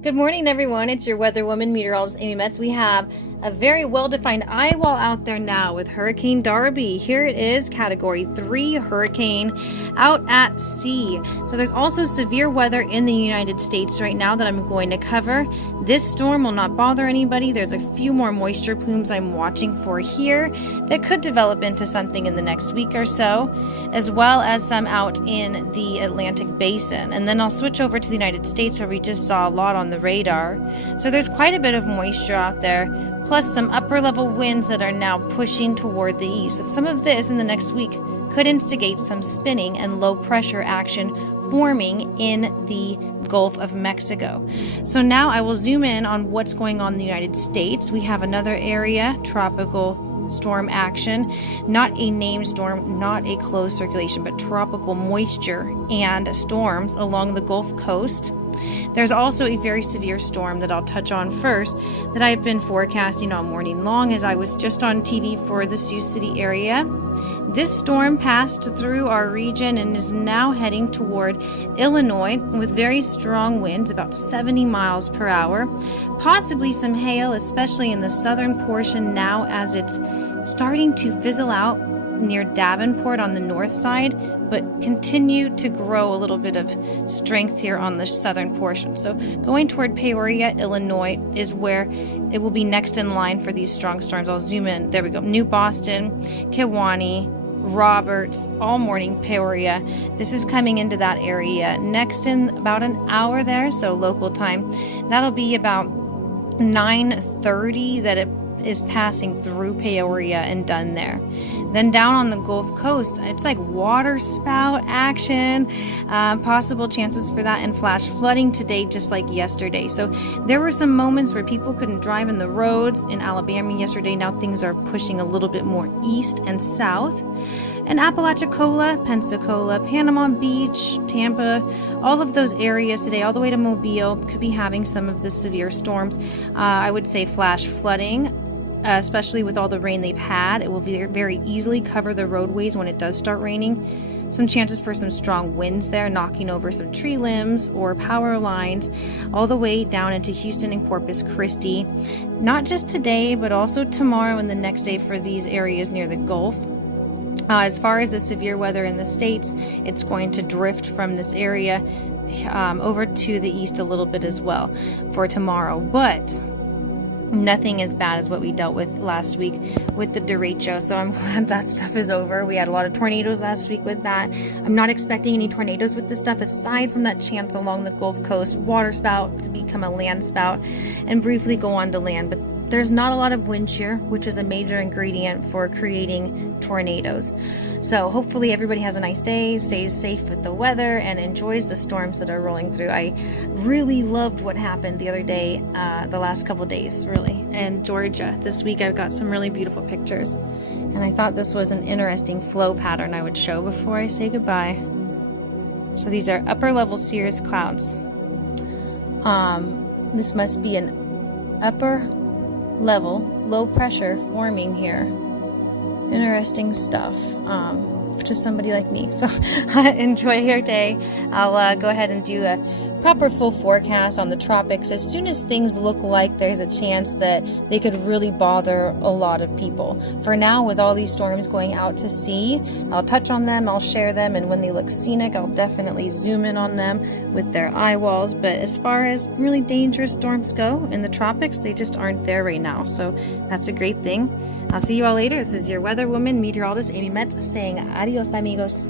Good morning, everyone. It's your weather woman, meteorologist Amy Metz. We have a very well-defined eye wall out there now with Hurricane Darby. Here it is, Category 3 hurricane out at sea. So there's also severe weather in the United States right now that I'm going to cover. This storm will not bother anybody. There's a few more moisture plumes I'm watching for here that could develop into something in the next week or so, as well as some out in the Atlantic Basin. And then I'll switch over to the United States where we just saw a lot on the radar. So there's quite a bit of moisture out there, plus some upper level winds that are now pushing toward the east. So some of this in the next week could instigate some spinning and low pressure action forming in the Gulf of Mexico. So now I will zoom in on what's going on in the United States. We have another area, tropical storm action, not a named storm, not a closed circulation, but tropical moisture and storms along the Gulf Coast. There's also a very severe storm that I'll touch on first that I've been forecasting all morning long as I was just on TV for the Sioux City area. This storm passed through our region and is now heading toward Illinois with very strong winds, about 70 miles per hour. Possibly some hail, especially in the southern portion now as it's starting to fizzle out near Davenport on the north side, but continue to grow a little bit of strength here on the southern portion. So going toward Peoria, Illinois is where it will be next in line for these strong storms. I'll zoom in. There we go. New Boston, Kewaunee, Roberts, all morning Peoria. This is coming into that area next in about an hour there, so local time. That'll be about 9:30 that it is passing through Peoria and done there. Then down on the Gulf Coast, it's like water spout action, possible chances for that, and flash flooding today just like yesterday. So there were some moments where people couldn't drive in the roads in Alabama yesterday. Now things are pushing a little bit more east and south. And Apalachicola, Pensacola, Panama Beach, Tampa, all of those areas today, all the way to Mobile, could be having some of the severe storms. I would say flash flooding, especially with all the rain they've had. It will very easily cover the roadways when it does start raining. Some chances for some strong winds there, knocking over some tree limbs or power lines all the way down into Houston and Corpus Christi. Not just today, but also tomorrow and the next day for these areas near the Gulf. As far as the severe weather in the States, it's going to drift from this area over to the east a little bit as well for tomorrow. But nothing as bad as what we dealt with last week with the derecho, so I'm glad that stuff is over. We had a lot of tornadoes last week with that. I'm not expecting any tornadoes with this stuff aside from that chance along the Gulf Coast. Water spout could become a land spout and briefly go on to land, but there's not a lot of wind shear, which is a major ingredient for creating tornadoes. So hopefully everybody has a nice day, stays safe with the weather, and enjoys the storms that are rolling through. I really loved what happened the other day, the last couple days, really, in Georgia. This week I've got some really beautiful pictures, and I thought this was an interesting flow pattern I would show before I say goodbye. So these are upper level cirrus clouds. This must be an upper level low pressure forming here. Interesting stuff to somebody like me. So enjoy your day. I'll go ahead and do a proper full forecast on the tropics as soon as things look like there's a chance that they could really bother a lot of people. For now, with all these storms going out to sea, I'll touch on them, I'll share them, and when they look scenic, I'll definitely zoom in on them with their eye walls. But as far as really dangerous storms go in the tropics, they just aren't there right now. So that's a great thing. I'll see you all later. This is your weather woman, meteorologist Amy Metz, saying adios, amigos.